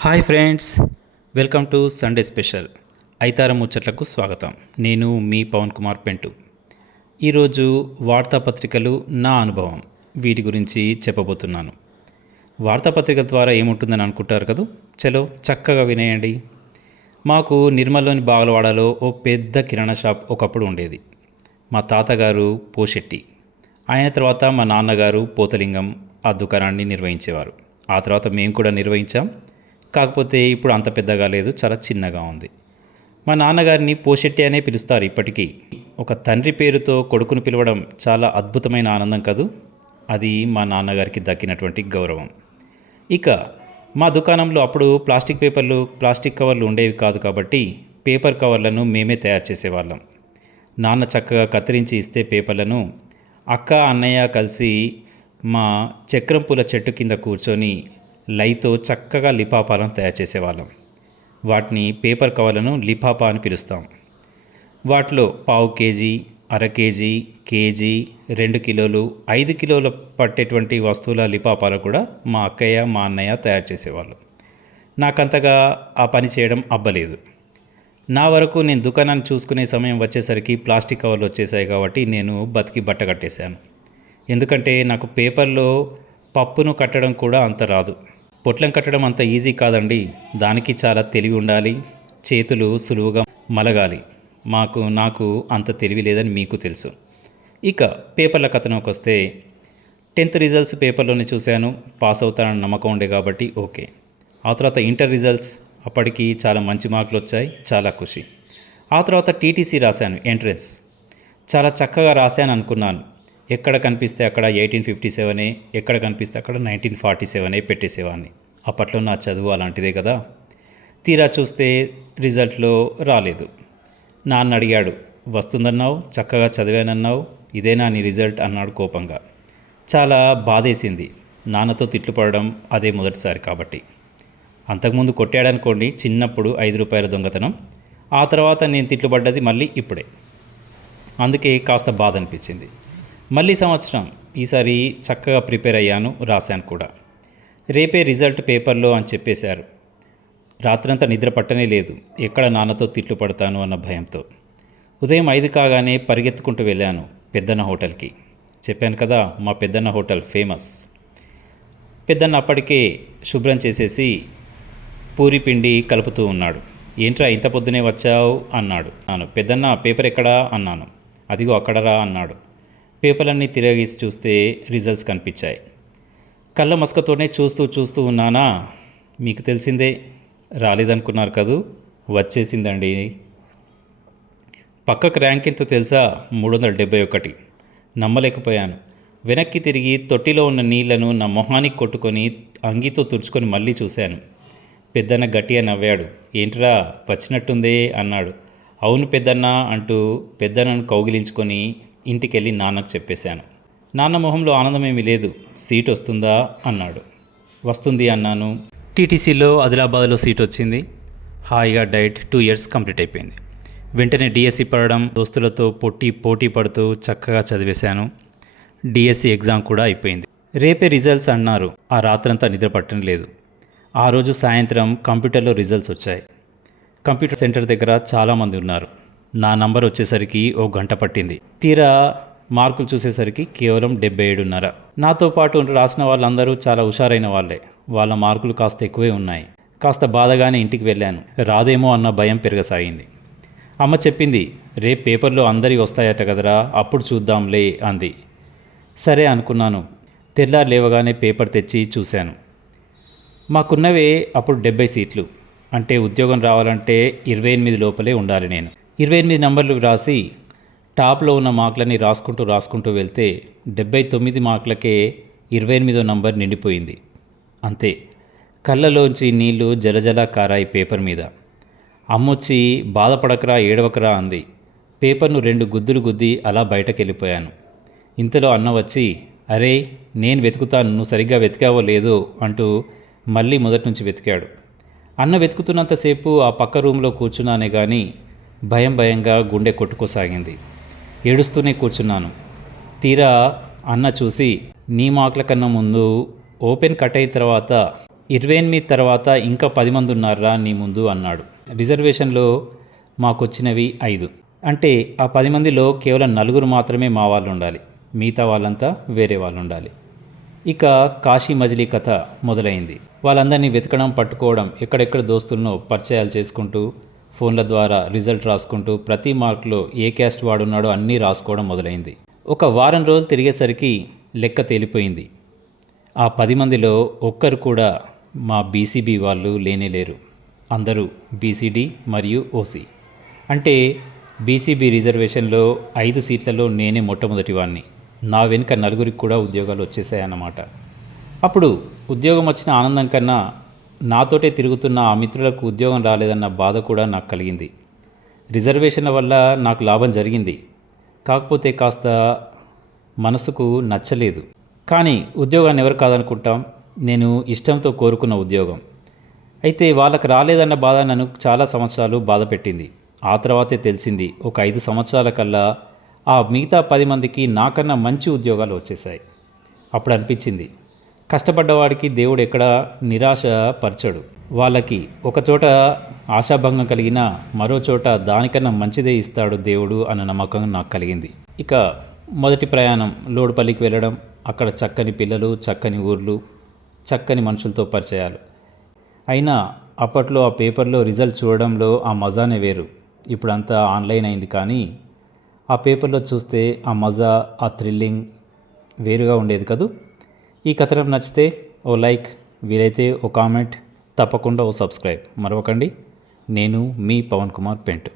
Hi friends welcome to Sunday special. ఐతార ముచ్చట్లకు స్వాగతం. నేను మీ పవన్ కుమార్ పెంటు. ఈరోజు వార్తాపత్రికలు నా అనుభవం. వీటి గురించి చెప్పబోతున్నాను. వార్తాపత్రికల ద్వారా ఏముంటుందని అనుకుంటారు కదా? చలో చక్కగా వినేయండి. మాకు నిర్మల్లోని బాగలవాడలో ఓ పెద్ద కిరాణా షాప్ ఒకప్పుడు ఉండేది. మా తాతగారు పోషెట్టి ఆయన తర్వాత మా నాన్నగారు పోతలింగం ఆ దుకాణాన్ని నిర్వహించేవారు. ఆ తర్వాత మేము కూడా నిర్వహించాం. కాకపోతే ఇప్పుడు అంత పెద్దగా లేదు చాలా చిన్నగా ఉంది. మా నాన్నగారిని పోషెట్టి అనే పిలుస్తారు ఇప్పటికీ. ఒక తండ్రి పేరుతో కొడుకును పిలవడం చాలా అద్భుతమైన ఆనందం కదూ? అది మా నాన్నగారికి దక్కినటువంటి గౌరవం. ఇక మా దుకాణంలో అప్పుడు ప్లాస్టిక్ పేపర్లు ప్లాస్టిక్ కవర్లు ఉండేవి కాదు కాబట్టి పేపర్ కవర్లను మేమే తయారు చేసేవాళ్ళం. నాన్న చక్కగా కత్తిరించి ఇస్తే పేపర్లను అక్క అన్నయ్య కలిసి మా చక్రం పూల చెట్టు కింద కూర్చొని లైతో చక్కగా లిపాపాలను తయారు చేసేవాళ్ళం. వాటిని పేపర్ కవర్లను లిపాపా అని పిలుస్తాం. వాటిలో పావు కేజీ అర కేజీ కేజీ రెండు కిలోలు ఐదు కిలోలు పట్టేటువంటి వస్తువుల లిపాపాలు కూడా మా అక్కయ్య మా అన్నయ్య తయారు చేసేవాళ్ళు. నాకంతగా ఆ పని చేయడం అబ్బలేదు. నా వరకు నేను దుకాణాన్ని చూసుకునే సమయం వచ్చేసరికి ప్లాస్టిక్ కవర్లు వచ్చేసాయి కాబట్టి నేను బతికి బట్ట కట్టేశాను. ఎందుకంటే నాకు పేపర్లో పప్పును కట్టడం కూడా అంత రాదు. పొట్లం కట్టడం అంత ఈజీ కాదండి. దానికి చాలా తెలివి ఉండాలి. చేతులు సులువుగా మలగాలి. మాకు నాకు అంత తెలివి లేదని మీకు తెలుసు. ఇక పేపర్ల కథనంకి వస్తే టెన్త్ రిజల్ట్స్ పేపర్లోనే చూశాను. పాస్ అవుతానని నమ్మకం ఉండే కాబట్టి ఓకే. ఆ తర్వాత ఇంటర్ రిజల్ట్స్ అప్పటికి చాలా మంచి మార్కులు వచ్చాయి. చాలా ఖుషి. ఆ తర్వాత టీటీసీ రాశాను ఎంట్రన్స్. చాలా చక్కగా రాశాను అనుకున్నాను ఎక్కడ కనిపిస్తే అక్కడ ఎయిటీన్ ఫిఫ్టీ సెవెనే ఎక్కడ కనిపిస్తే అక్కడ నైన్టీన్ ఫార్టీ సెవెనే పెట్టేసేవాడిని అప్పట్లో నా చదువు అలాంటిదే కదా. తీరా చూస్తే రిజల్ట్లో రాలేదు. నాన్న అడిగాడు వస్తుందన్నావు? చక్కగా చదివానన్నావు? ఇదేనా నీ రిజల్ట్? అన్నాడు కోపంగా. చాలా బాధేసింది. నాన్నతో తిట్లు పడడం అదే మొదటిసారి కాబట్టి. అంతకుముందు కొట్టాడనుకోండి చిన్నప్పుడు ఐదు రూపాయల దొంగతనం. ఆ తర్వాత నేను తిట్లు పడ్డది మళ్ళీ ఇప్పుడే. అందుకే కాస్త బాధ అనిపించింది మళ్ళీ సంవత్సరం ఈసారి చక్కగా ప్రిపేర్ అయ్యాను రాశాను కూడా. రేపే రిజల్ట్ పేపర్లో అని చెప్పేశారు. రాత్రంతా నిద్ర పట్టనే లేదు. ఎక్కడ నాన్నతో తిట్లు పడతాను అన్న భయంతో. ఉదయం ఐదు కాగానే పరిగెత్తుకుంటూ వెళ్ళాను పెద్దన్న హోటల్కి. చెప్పాను కదా మా పెద్దన్న హోటల్ ఫేమస్. పెద్దన్న అప్పటికే శుభ్రం చేసేసి పూరి పిండి కలుపుతూ ఉన్నాడు. ఏంట్రా ఇంత పొద్దునే వచ్చావు? అన్నాడు. నాను పెద్దన్న పేపర్ ఎక్కడా? అన్నాను. అదిగో అక్కడరా అన్నాడు. పేపర్లన్నీ తిరగేసి చూస్తే రిజల్ట్స్ కనిపించాయి. కళ్ళ మసకతోనే చూస్తూ చూస్తూ ఉన్నానా మీకు తెలిసిందే రాలేదనుకున్నారు కదూ వచ్చేసిందండి. పక్కకు ర్యాంక్ ఎంతో తెలుసా మూడు వందల డెబ్బై ఒకటి. నమ్మలేకపోయాను. వెనక్కి తిరిగి తొట్టిలో ఉన్న నీళ్ళను నా మొహానికి కొట్టుకొని అంగితో తుడుచుకొని మళ్ళీ చూశాను. పెద్దన్న గట్టిగా నవ్వాడు. ఏంట్రా వచ్చినట్టుందే అన్నాడు. అవును పెద్దన్న అంటూ పెద్దన్నను కౌగిలించుకొని ఇంటికెళ్ళి నాన్నకు చెప్పేశాను. నాన్న మొహంలో ఆనందమేమీ లేదు. సీట్ వస్తుందా? అన్నాడు. వస్తుంది అన్నాను. టీటీసీలో ఆదిలాబాద్లో సీట్ వచ్చింది. హాయిగా డైట్ టూ ఇయర్స్ కంప్లీట్ అయిపోయింది. వెంటనే డిఎస్సి పడడం దోస్తులతో పొట్టి పోటీ పడుతూ చక్కగా చదివేశాను. డిఎస్సి ఎగ్జామ్ కూడా అయిపోయింది. రేపే రిజల్ట్స్ అన్నారు. ఆ రాత్రంతా నిద్ర పట్టడం లేదు. ఆ రోజు సాయంత్రం కంప్యూటర్లో రిజల్ట్స్ వచ్చాయి. కంప్యూటర్ సెంటర్ దగ్గర చాలామంది ఉన్నారు. నా నంబర్ వచ్చేసరికి ఓ గంట పట్టింది. తీరా మార్కులు చూసేసరికి కేవలం డెబ్బై ఏడున్నర. నాతో పాటు రాసిన వాళ్ళందరూ చాలా హుషారైన వాళ్ళే. వాళ్ళ మార్కులు కాస్త ఎక్కువే ఉన్నాయి. కాస్త బాధగానే ఇంటికి వెళ్ళాను. రాదేమో అన్న భయం పెరగసాగింది. అమ్మ చెప్పింది రేపు పేపర్లో అందరి వస్తాయట కదరా అప్పుడు చూద్దాంలే అంది. సరే అనుకున్నాను. తెల్లారు లేవగానే పేపర్ తెచ్చి చూశాను. మాకున్నవే అప్పుడు డెబ్బై సీట్లు. అంటే ఉద్యోగం రావాలంటే ఇరవై ఎనిమిది లోపలే ఉండాలి నేను. ఇరవై ఎనిమిది నెంబర్లు రాసి టాప్లో ఉన్న మార్కులని రాసుకుంటూ రాసుకుంటూ వెళ్తే డెబ్బై తొమ్మిది మార్కులకే ఇరవై ఎనిమిదో నంబర్ నిండిపోయింది. అంతే. కళ్ళలోంచి నీళ్ళు జలజల కారాయి పేపర్ మీద. అమ్మొచ్చి బాధపడకరా ఏడవకరా అంది. పేపర్ను రెండు గుద్దులు గుద్ది అలా బయటకు వెళ్ళిపోయాను ఇంతలో అన్న వచ్చి అరే నేను వెతుకుతాను నువ్వు సరిగ్గా వెతికావో లేదో అంటూ మళ్ళీ మొదటి నుంచి వెతికాడు. అన్న వెతుకుతున్నంతసేపు ఆ పక్క రూమ్లో కూర్చున్నానే కానీ భయం భయంగా గుండె కొట్టుకోసాగింది. ఏడుస్తూనే కూర్చున్నాను. తీరా అన్న చూసి నీ మార్కుల కన్నా ముందు ఓపెన్ కట్ అయిన తర్వాత ఇరవై ఎనిమిది తర్వాత ఇంకా పది మంది ఉన్నారా నీ ముందు అన్నాడు. రిజర్వేషన్లో మాకు వచ్చినవి ఐదు. అంటే ఆ పది మందిలో కేవలం నలుగురు మాత్రమే మా వాళ్ళు ఉండాలి మిగతా వాళ్ళంతా వేరే వాళ్ళు ఉండాలి ఇక కాశీ మజిలీ కథ మొదలైంది. వాళ్ళందరినీ వెతకడం పట్టుకోవడం ఎక్కడెక్కడ దోస్తులను పరిచయాలు చేసుకుంటూ ఫోన్ల ద్వారా రిజల్ట్ రాసుకుంటూ ప్రతి మార్కులో ఏ క్యాస్ట్ వాడున్నాడో అన్నీ రాసుకోవడం మొదలైంది. ఒక వారం రోజులు తిరిగేసరికి లెక్క తేలిపోయింది. ఆ పది మందిలో ఒక్కరు కూడా మా బీసీబీ వాళ్ళు లేనేలేరు అందరూ బీసీడీ మరియు ఓసీ. అంటే బీసీబీ రిజర్వేషన్లో ఐదు సీట్లలో నేనే మొట్టమొదటివాడ్ని నా వెనుక నలుగురికి కూడా ఉద్యోగాలు వచ్చేసాయన్నమాట. అప్పుడు ఉద్యోగం వచ్చిన ఆనందం కన్నా నాతోటే తిరుగుతున్న ఆ మిత్రులకు ఉద్యోగం రాలేదన్న బాధ కూడా నాకు కలిగింది. రిజర్వేషన్ల వల్ల నాకు లాభం జరిగింది. కాకపోతే కాస్త మనసుకు నచ్చలేదు. కానీ ఉద్యోగాన్ని ఎవరు కాదనుకుంటాం? నేను ఇష్టంతో కోరుకున్న ఉద్యోగం. అయితే వాళ్ళకి రాలేదన్న బాధ నన్ను చాలా సంవత్సరాలు బాధ పెట్టింది. ఆ తర్వాతే తెలిసింది ఒక ఐదు సంవత్సరాల కల్లా ఆ మిగతా పది మందికి నాకన్నా మంచి ఉద్యోగాలు వచ్చేసాయి అప్పుడు అనిపించింది కష్టపడ్డవాడికి దేవుడు ఎక్కడ నిరాశ పరచడు వాళ్ళకి ఒకచోట ఆశాభంగం కలిగిన మరో చోట దానికన్నా మంచిదే ఇస్తాడు దేవుడు అన్న నమ్మకం నాకు కలిగింది. ఇక మొదటి ప్రయాణం లోడుపల్లికి వెళ్ళడం అక్కడ చక్కని పిల్లలు చక్కని ఊర్లు చక్కని మనుషులతో పరిచయాలు. అయినా అప్పట్లో ఆ పేపర్లో రిజల్ట్ చూడడంలో ఆ మజానే వేరు. ఇప్పుడంతా ఆన్లైన్ అయింది కానీ ఆ పేపర్లో చూస్తే ఆ మజా ఆ థ్రిల్లింగ్ వేరుగా ఉండేది కదూ? ఈ కథనం నచ్చితే ఓ లైక్ వీలైతే ఓ కామెంట్ తప్పకుండా ఓ సబ్స్క్రైబ్. మరొకండి నేను మీ పవన్ కుమార్ పెంటు.